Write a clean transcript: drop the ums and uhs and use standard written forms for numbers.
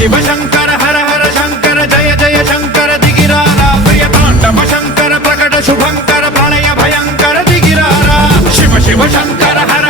शिव शंकर हर हर शंकर जय जय शंकर दिगिरारा प्रिय तांडव शंकर प्रकट शुभंकर प्रलय भयंकर दिगिरारा शिव शिव शंकर हर